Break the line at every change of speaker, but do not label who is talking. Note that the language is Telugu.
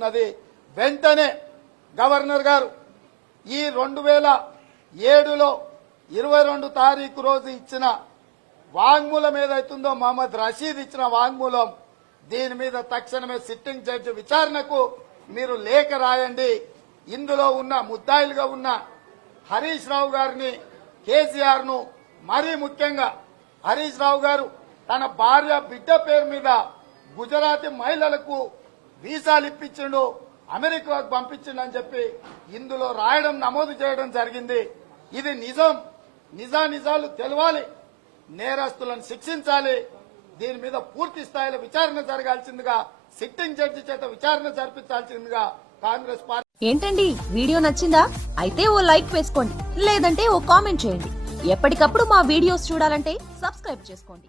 ఉన్నది వెంటనే గవర్నర్ గారు ఈ రెండు వేల ఏడులో ఇరవై రెండు తారీఖు రోజు ఇచ్చిన వాంగ్మూలం ఏదైతుందో మహమ్మద్ రషీద్ ఇచ్చిన వాంగ్మూలం దీని మీద తక్షణమే సిట్టింగ్ జడ్జి విచారణకు మీరు లేఖ రాయండి. ఇందులో ఉన్న ముద్దాయిలుగా ఉన్న హరీష్ రావు గారిని కేసీఆర్ను మరీ ముఖ్యంగా హరీష్ రావు గారు తన భార్య బిడ్డ పేరు మీద గుజరాతీ మహిళలకు వీసాలు ఇప్పించిండు అమెరికాకు పంపించిండు అని చెప్పి ఇందులో రాయడం నమోదు చేయడం జరిగింది. ఇది నిజం. నిజా నిజాలు తెలవాలి. నేరస్తులను శిక్షించాలి. దీని మీద పూర్తి స్థాయిలో విచారణ జరగాల్సిందిగా సిట్టింగ్ జడ్జి చేత విచారణ జరిపించాల్సిందిగా కాంగ్రెస్ పార్టీ
ఏంటండి? వీడియో నచ్చిందా? అయితే ఓ లైక్ వేసుకోండి. లేదంటే ఓ కామెంట్ చేయండి. ఎప్పటికప్పుడు మా వీడియోస్ చూడాలంటే సబ్స్క్రైబ్ చేసుకోండి.